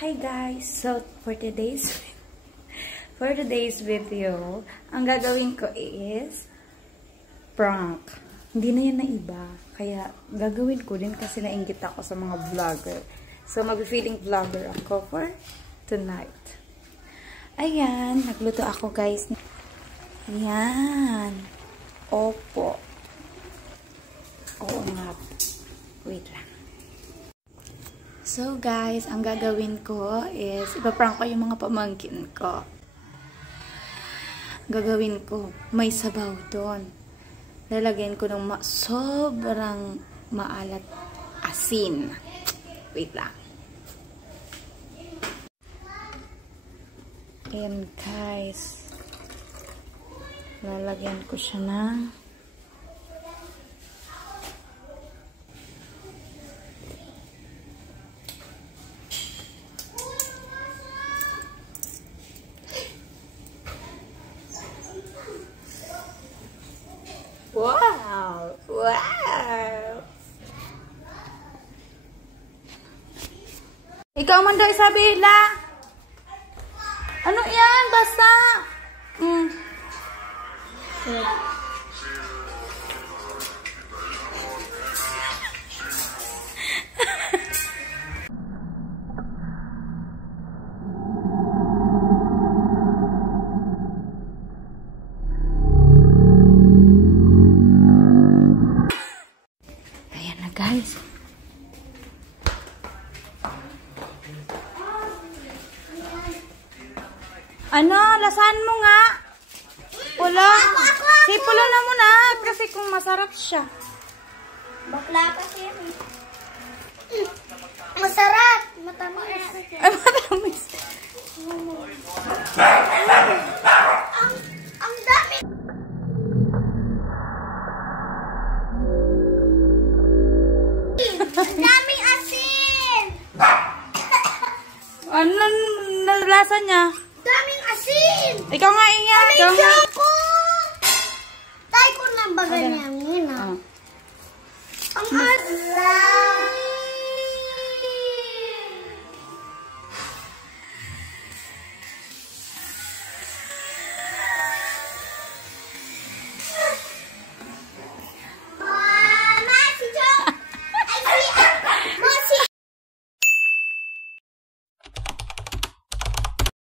Hi guys! So, for today's video, ang gagawin ko is prank. Hindi na yun na iba. Kaya, gagawin ko din kasi nainggit ako sa mga vlogger. So, mag-feeling vlogger ako for tonight. Ayan, nagluto ako guys. Ayan. Opo. Oo nga. Wait lang. So guys, ang gagawin ko is ipaprank ko yung mga pamangkin ko. Gagawin ko, may sabaw doon. Lalagyan ko ng sobrang maalat asin. Wait lang. And guys, lalagyan ko siya ng wow! Wow! Ikaw man daw Isabela! Ano yan? Basta! Guys. Ano? Lasan mo nga. Wala. Sipulo na mo na. Kasi kung masarap siya. Bakla kasi yan. Masarap. Matamis. Ay, matamis. Ang dami. Ang daming asin! Ano lasa niya? Daming asin! Ikaw nga ingat. Ikaw nga